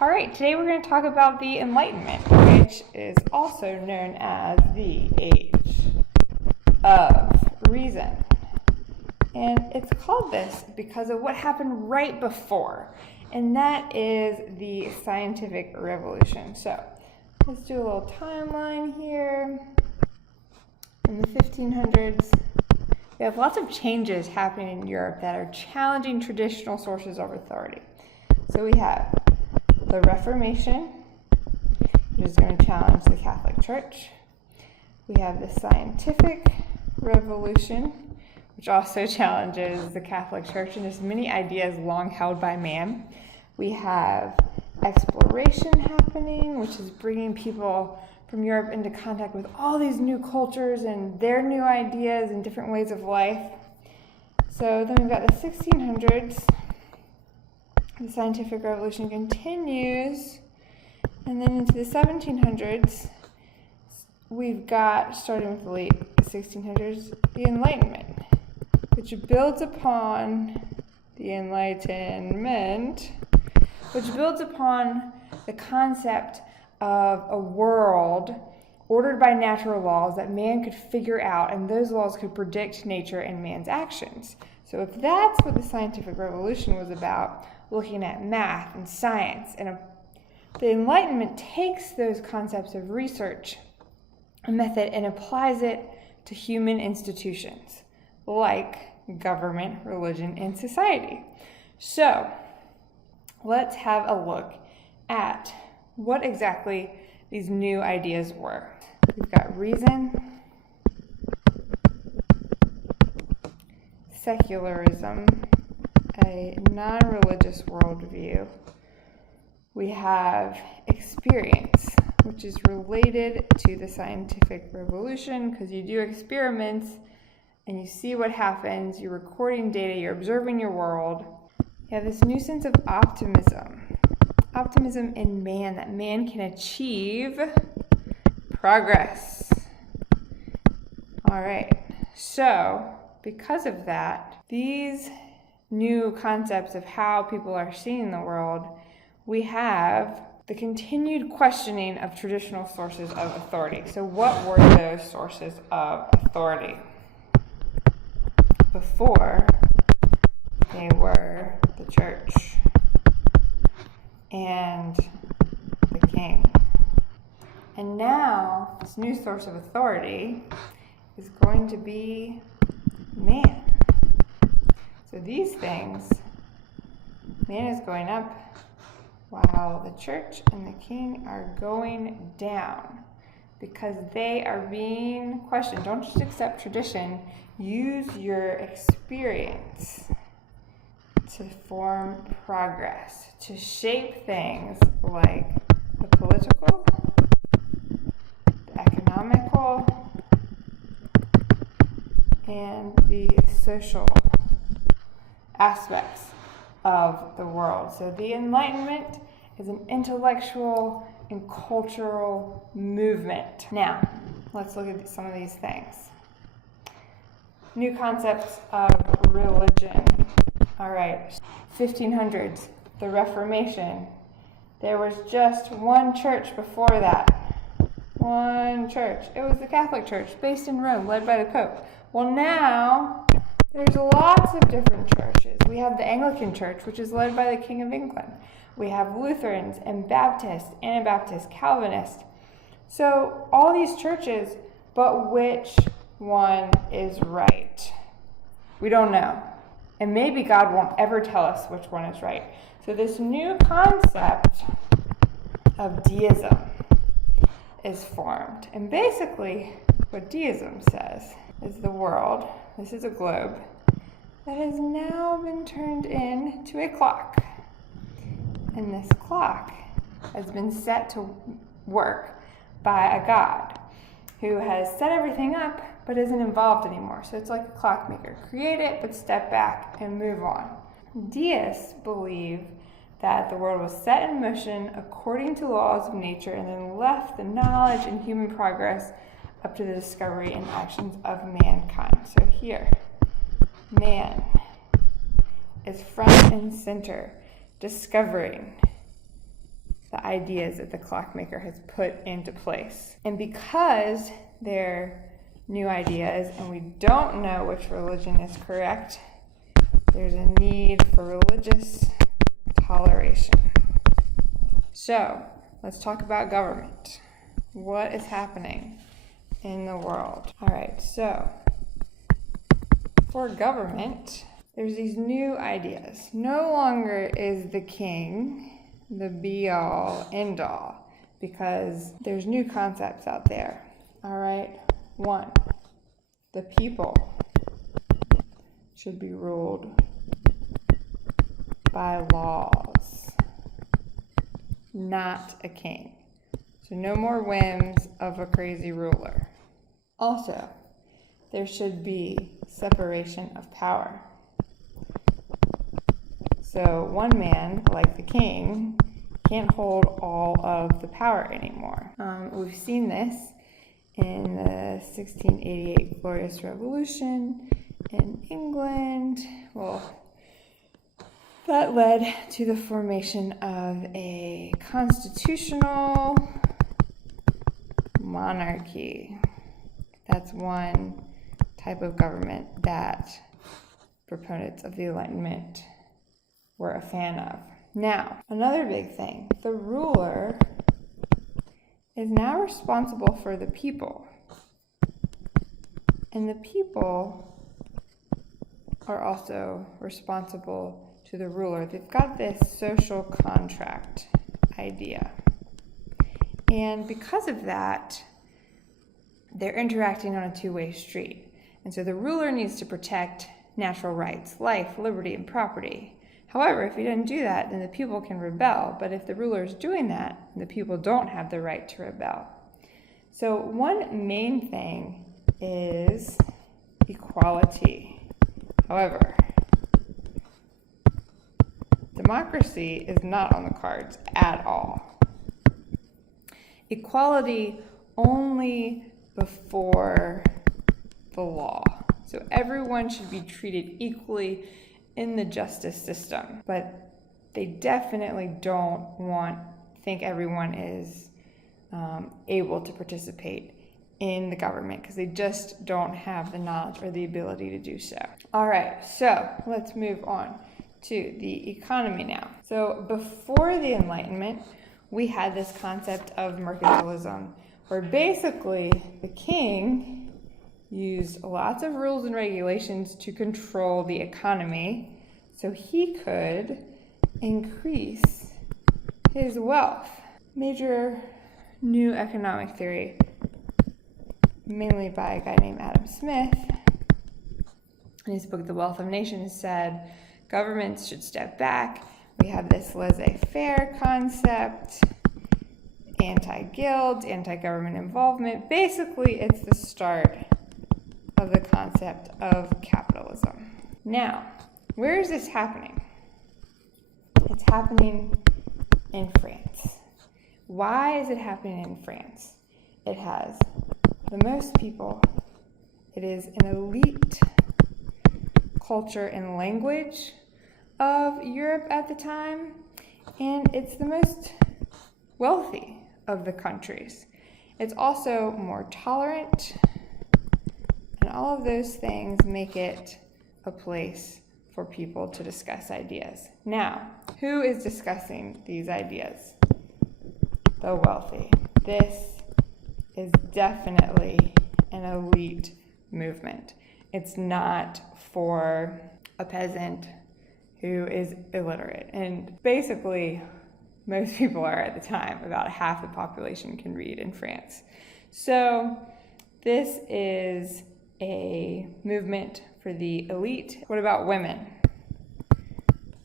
All right, today we're going to talk about the Enlightenment, which is also known as the Age of Reason. And it's called this because of what happened right before, and that is the scientific revolution. So let's do a little timeline here. In the 1500s, we have lots of changes happening in Europe that are challenging traditional sources of authority. So we have the Reformation, which is going to challenge the Catholic Church. We have the Scientific Revolution, which also challenges the Catholic Church and there's many ideas long held by man. We have exploration happening, which is bringing people from Europe into contact with all these new cultures and their new ideas and different ways of life. So then we've got the 1600s. The scientific revolution continues, and then into the 1700s, we've got, starting with the late 1600s, the Enlightenment, which builds upon the Enlightenment, which builds upon the concept of a world ordered by natural laws that man could figure out, and those laws could predict nature and man's actions. So if that's what the scientific revolution was about, looking at math and science, and the Enlightenment takes those concepts of research and method and applies it to human institutions like government, religion, and society. So let's have a look at what exactly these new ideas were. We've got reason, secularism, a non-religious worldview. We have experience, which is related to the scientific revolution because you do experiments and you see what happens, you're recording data, you're observing your world. You have this new sense of optimism in man, that man can achieve progress. All right, so because of that, these new concepts of how people are seeing the world, we have the continued questioning of traditional sources of authority. So what were those sources of authority? Before, they were the church and the king. And now, this new source of authority is going to be man. So these things, man is going up while the church and the king are going down because they are being questioned. Don't just accept tradition, use your experience to form progress, to shape things like the political, the economical, and the social aspects of the world. So the Enlightenment is an intellectual and cultural movement. Now, let's look at some of these things. New concepts of religion. All right, 1500s, the Reformation. There was just one church before that. One church. It was the Catholic Church, based in Rome, led by the Pope. Well, now there's lots of different churches. We have the Anglican Church, which is led by the King of England. We have Lutherans and Baptists, Anabaptists, Calvinists. So all these churches, but which one is right? We don't know. And maybe God won't ever tell us which one is right. So this new concept of deism is formed. And basically, what deism says is the world, this is a globe, that has now been turned into a clock. And this clock has been set to work by a God who has set everything up but isn't involved anymore. So it's like a clockmaker. Create it, but step back and move on. Deists believe that the world was set in motion according to laws of nature and then left the knowledge and human progress up to the discovery and actions of mankind. So here, man is front and center, discovering the ideas that the clockmaker has put into place. And because they're new ideas and we don't know which religion is correct, there's a need for religious toleration. So, let's talk about government. What is happening in the world? All right, so for government, there's these new ideas. No longer is the king the be-all, end-all, because there's new concepts out there. All right, 1, the people should be ruled by laws, not a king. So no more whims of a crazy ruler. Also, there should be separation of power. So one man, like the king, can't hold all of the power anymore. We've seen this in the 1688 Glorious Revolution in England. Well, that led to the formation of a constitutional monarchy. That's one type of government that proponents of the Enlightenment were a fan of. Now, another big thing, the ruler is now responsible for the people. And the people are also responsible to the ruler. They've got this social contract idea. And because of that, they're interacting on a two-way street. And so the ruler needs to protect natural rights, life, liberty, and property. However, if he doesn't do that, then the people can rebel. But if the ruler is doing that, the people don't have the right to rebel. So one main thing is equality. However, democracy is not on the cards at all. Equality only before the law. So everyone should be treated equally in the justice system, but they definitely don't think everyone is able to participate in the government because they just don't have the knowledge or the ability to do so. All right, so let's move on to the economy now. So before the Enlightenment, we had this concept of mercantilism, where basically the king used lots of rules and regulations to control the economy so he could increase his wealth. Major new economic theory, mainly by a guy named Adam Smith, in his book The Wealth of Nations, said governments should step back. We have this laissez-faire concept, anti-guilds, anti-government involvement. Basically, it's the start of the concept of capitalism. Now, where is this happening? It's happening in France. Why is it happening in France? It has the most people. It is an elite culture and language of Europe at the time, and it's the most wealthy of the countries. It's also more tolerant, and all of those things make it a place for people to discuss ideas. Now, who is discussing these ideas? The wealthy. This is definitely an elite movement. It's not for a peasant who is illiterate. And basically, most people are at the time. About half the population can read in France. So this is a movement for the elite. What about women?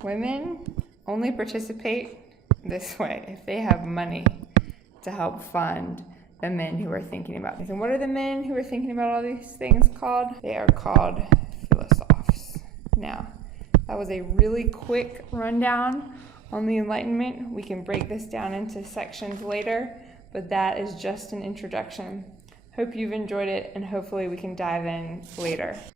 Women only participate this way if they have money to help fund the men who are thinking about this. And what are the men who are thinking about all these things called? They are called philosophes. Now, that was a really quick rundown on the Enlightenment. We can break this down into sections later, but that is just an introduction. Hope you've enjoyed it, and hopefully we can dive in later.